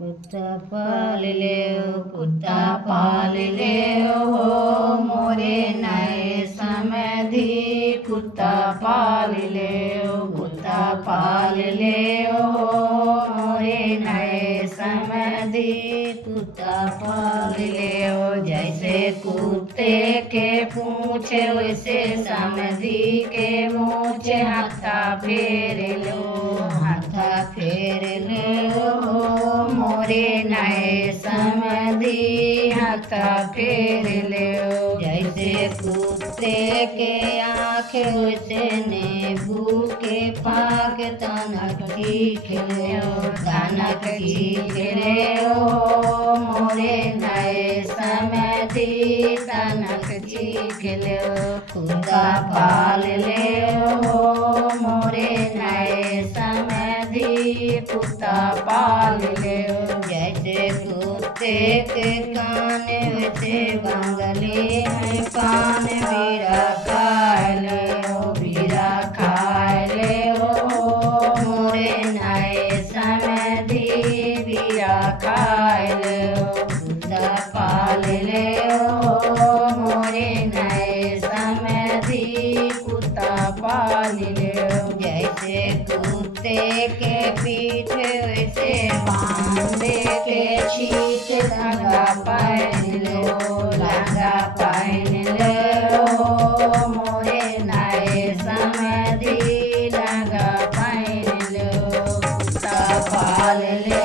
कुत्ता पाल ले हो मोरे नए समधी। कुत्ता पाल ले हो मोरे नए समधी। कुत्ता पाल ले हो जैसे कुत्ते के पूछ वैसे समधी के मूछ। हाथा फेर लो मोरे नए समधी। हाथा फेर लो जैसे कुत्ते के आँख वैसे नींबू के पाक। तनक चीख लो मोरे नए समधी। तनक चीख लो कुत्ता पाल ले हो मोरे नए समधी। कुत्ता पाल ले जैसे कुत्ते के कान वैसे बंगले हैं कान। बीरा खाए ले हो मोरे नए समधी। बीरा खाए ले कुत्ता पाल ले हो मोरे नए समधी। कुत्ता पाल ले जैसे कुत्ते के पीठ वैसे बांधे के छीट। लगा पहन लो मोरे नए समधी। लगा पहन लो कुत्ता पाल ले